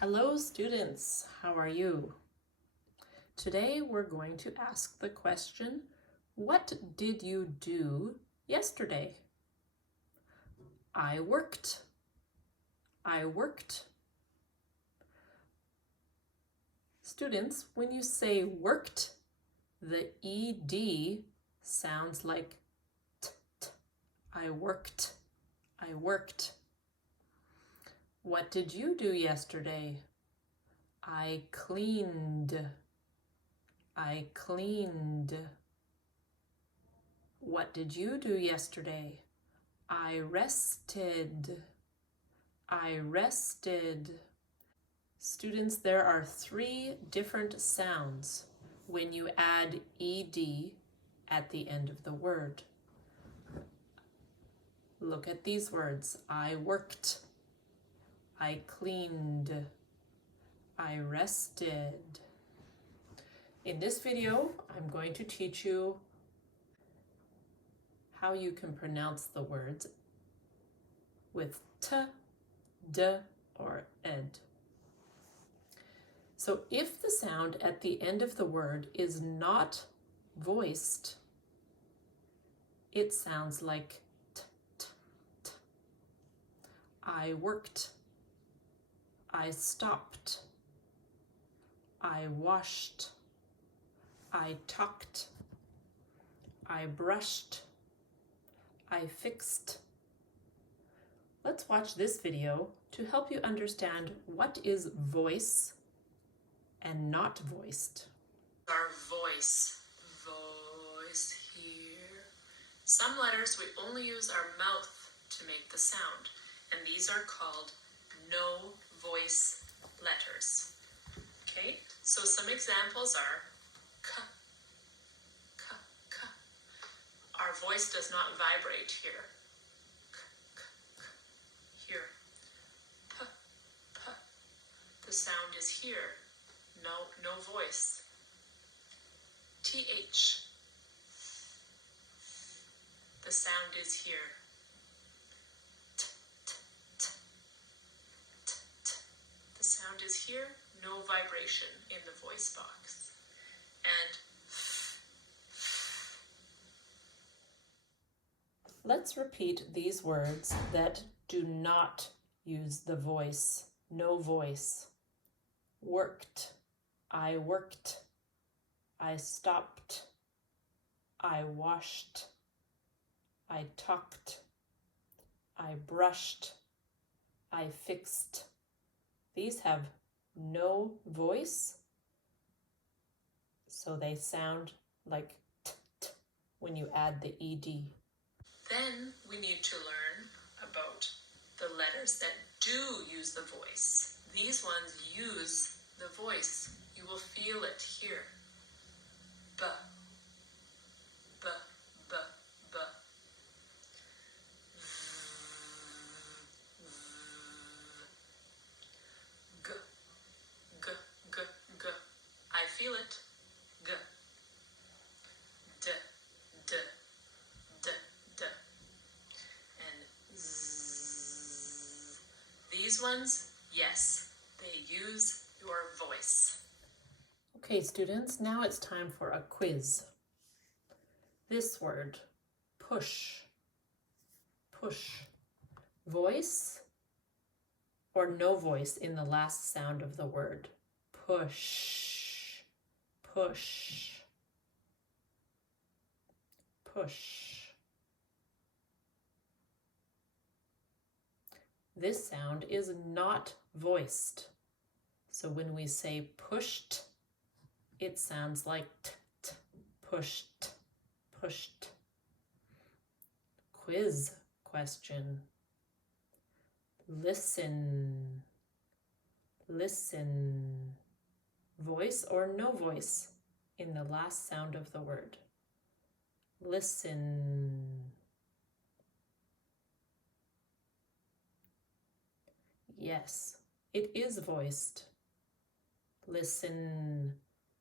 Hello students, how are you? Today we're going to ask the question, what did you do yesterday? I worked. I worked. Students, when you say worked, the ED sounds like t, t. I worked. I worked. What did you do yesterday? I cleaned. I cleaned. What did you do yesterday? I rested. I rested. Students, there are 3 different sounds when you add ED at the end of the word. Look at these words. I worked. I cleaned. I rested. In this video, I'm going to teach you how you can pronounce the words with t, d, or ed. So if the sound at the end of the word is not voiced, it sounds like t, t, t. I worked. I stopped. I washed. I tucked. I brushed. I fixed. Let's watch this video to help you understand what is voice and not voiced. Our voice. Voice here. Some letters we only use our mouth to make the sound, and these are called no voice letters. Okay, so some examples are k, k, k. Our voice does not vibrate here. K, k, k. Here. P, p. The sound is here. No voice. TH. The sound is here. T, t, t. T, t. The sound is here. No vibration in the voice box. And let's repeat these words that do not use the voice, no voice. Worked. I worked. I stopped. I washed. I tucked. I brushed. I fixed. These have no voice, so they sound like t, t when you add the ED. Then we need to learn about the letters that do use the voice. These ones use the voice. You will feel it here. B, b, b, b. G, g, g, g. I feel it. G. D, d, d, d. And z. These ones, yes, they use your voice. Okay, students, now it's time for a quiz. This word, push. Push. Voice or no voice in the last sound of the word? Push. Push. Push. This sound is not voiced. So when we say pushed, it sounds like t, t, pushed, pushed. Quiz question. Listen. Listen. Voice or no voice in the last sound of the word? Listen. Yes, it is voiced. Listen.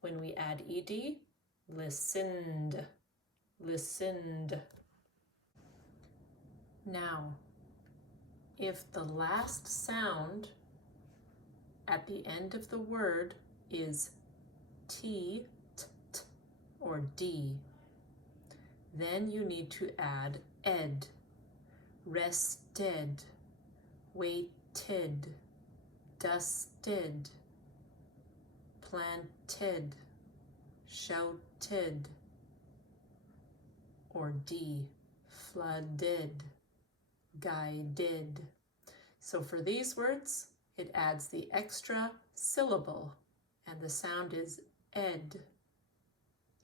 When we add ED, listened. Listened. Now, if the last sound at the end of the word is T, t, t, or D. Then you need to add ed, rested, waited, dusted, planted, shouted, or D, flooded, guided. So for these words, it adds the extra syllable, and the sound is ed,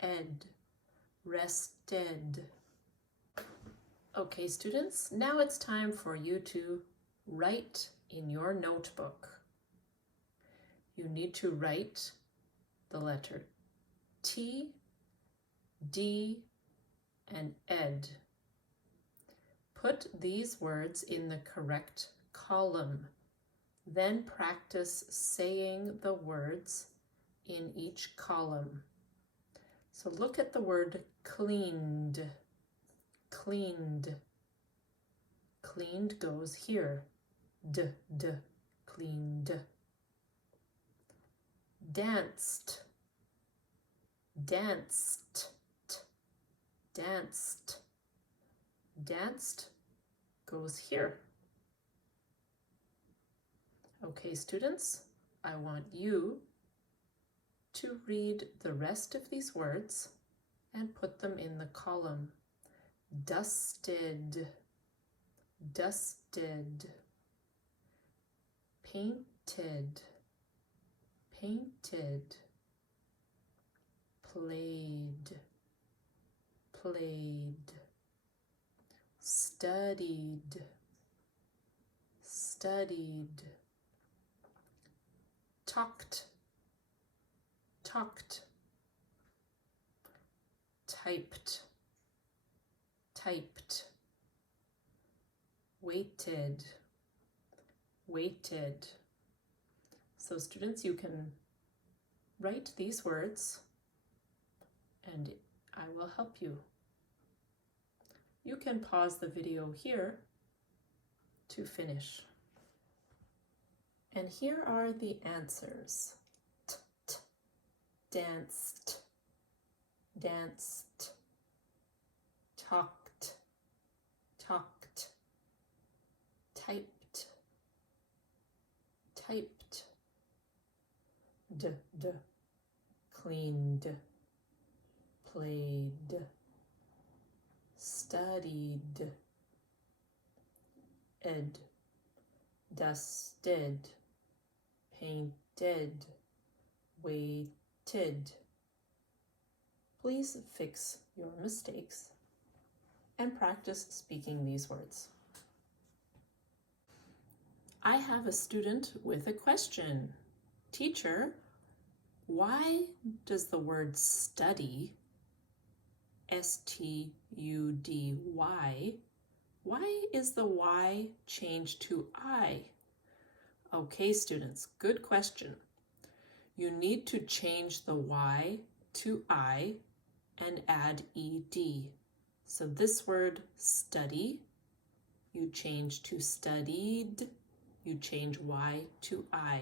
ed, rested. Okay, students, now it's time for you to write in your notebook. You need to write the letter T, D, and ed. Put these words in the correct column. Then practice saying the words in each column. So look at the word cleaned. Cleaned. Cleaned goes here. D, d, cleaned. Danced. Danced. T, danced. Danced goes here. Okay, students, I want you to read the rest of these words and put them in the column. Dusted, dusted, painted, painted, played, played, studied, studied, talked, talked, typed, typed, waited, waited. So students, you can write these words and I will help you. You can pause the video here to finish. And here are the answers. T, t, danced, danced, talked, talked, typed, typed, d, d, cleaned, played, studied, ed, dusted, painted, waited. Please fix your mistakes and practice speaking these words. I have a student with a question. Teacher, why does the word study, S-T-U-D-Y, why is the Y changed to I? Okay, students, good question. You need to change the Y to I and add ED. So this word study, you change to studied, you change Y to I.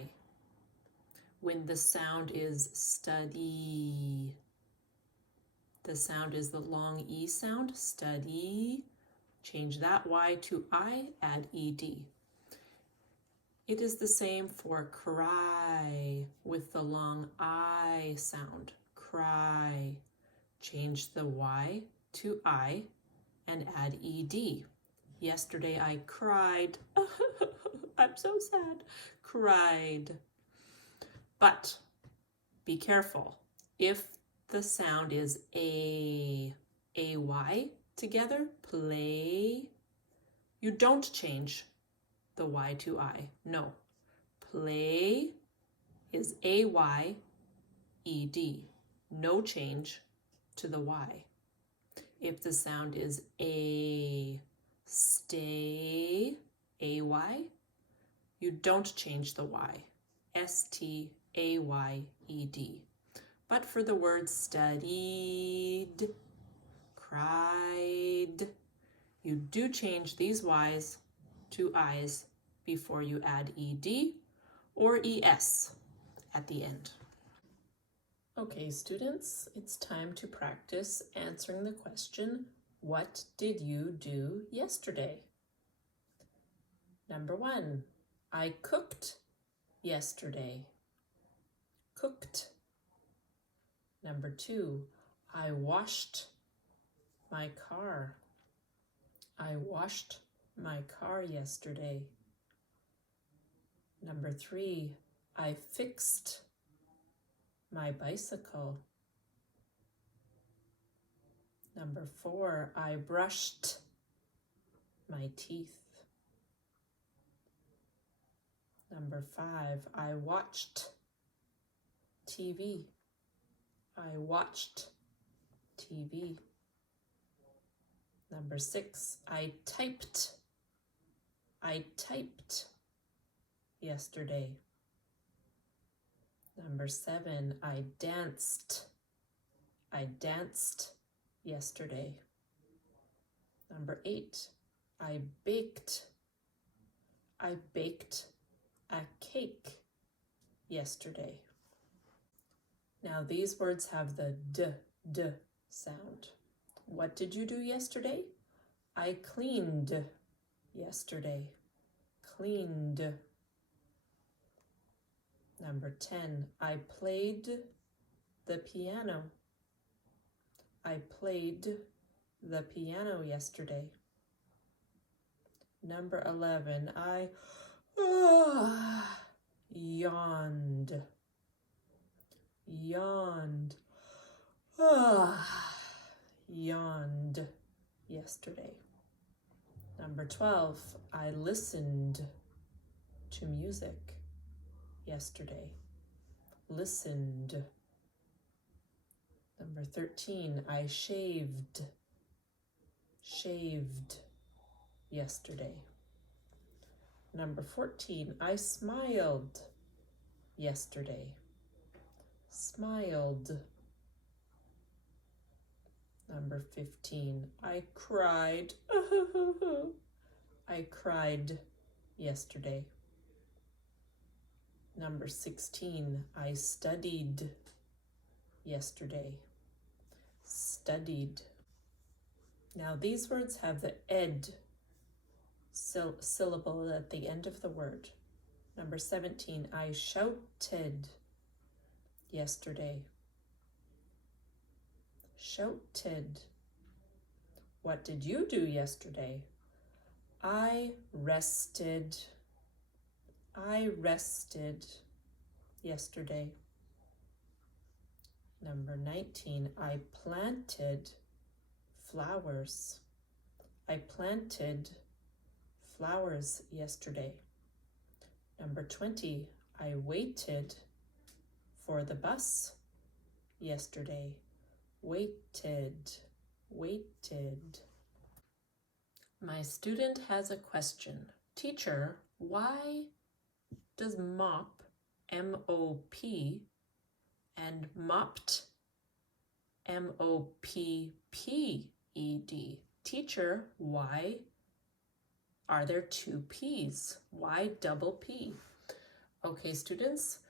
When the sound is study, the sound is the long E sound, study, change that Y to I, add ED. It is the same for cry with the long I sound, cry. Change the Y to I and add ED. Yesterday I cried. I'm so sad. Cried. But be careful. If the sound is A-Y together, play, you don't change the Y to I. No. Play is A-Y-E-D. No change to the Y. If the sound is A, stay, A-Y, you don't change the Y. S-T-A-Y-E-D. But for the words studied, cried, you do change these Y's to I's before you add ED, or ES at the end. Okay, students, it's time to practice answering the question, what did you do yesterday? Number 1, I cooked yesterday. Cooked. Number 2, I washed my car. I washed my car yesterday. Number 3, I fixed my bicycle. Number 4, I brushed my teeth. Number 5, I watched TV. I watched TV. Number 6, I typed. I typed yesterday. Number 7, I danced. I danced yesterday. Number 8, I baked. I baked a cake yesterday. Now these words have the d sound. What did you do yesterday? I cleaned yesterday. Cleaned. Number 10, I played the piano. I played the piano yesterday. Number 11, I yawned. Yawned. Yawned yesterday. Number 12, I listened to music yesterday. Listened. Number 13, I shaved. Shaved yesterday. Number 14, I smiled yesterday. Smiled. Number 15, I cried. I cried yesterday. Number 16, I studied yesterday. Studied. Now these words have the ed syllable at the end of the word. Number 17, I shouted yesterday. Shouted. What did you do yesterday? I rested. I rested yesterday. Number 19, I planted flowers. I planted flowers yesterday. Number 20, I waited for the bus yesterday. Waited. Waited. My student has a question. Teacher, why does mop, M-O-P, and mopped, M-O-P-P-E-D? Teacher, why are there two P's? Why double P? Okay, students,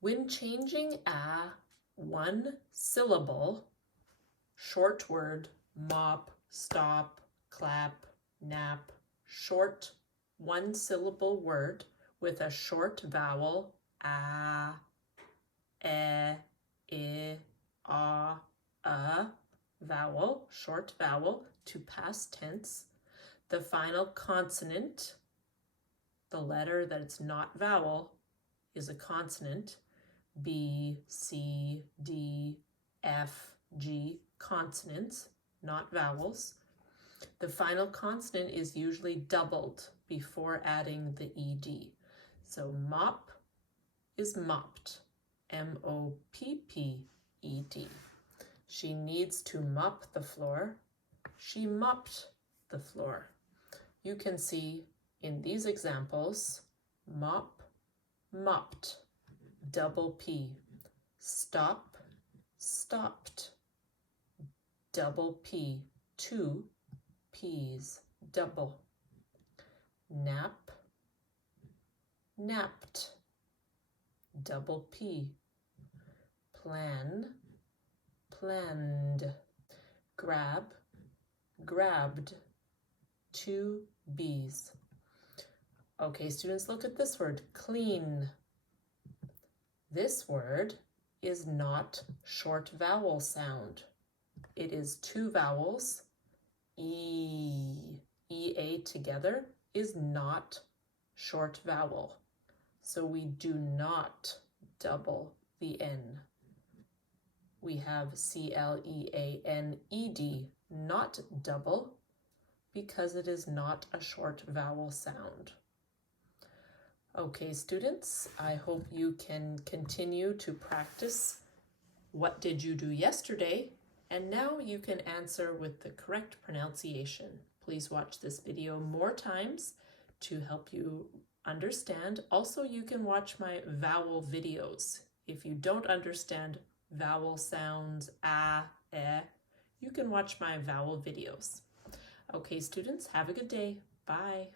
when changing a one syllable, short word, mop, stop, clap, nap, short one syllable word with a short vowel, a, I, a vowel, short vowel to past tense. The final consonant, the letter that it's not vowel, is a consonant. B, C, D, F, G, consonants, not vowels. The final consonant is usually doubled before adding the ed. So mop is mopped, M-O-P-P-E-D. She needs to mop the floor. She mopped the floor. You can see in these examples, mop, mopped, double P. Stop, stopped, double P. Two P's, double. Nap, napped, double P. Plan, planned. Grab, grabbed. 2 B's. Okay, students, look at this word, clean. This word is not short vowel sound. It is 2 vowels. E, E-A together is not short vowel. So we do not double the N. We have C-L-E-A-N-E-D, not double, because it is not a short vowel sound. Okay, students, I hope you can continue to practice what did you do yesterday, and now you can answer with the correct pronunciation. Please watch this video more times to help you understand. Also, you can watch my vowel videos. If you don't understand vowel sounds, you can watch my vowel videos. Okay, students, have a good day. Bye.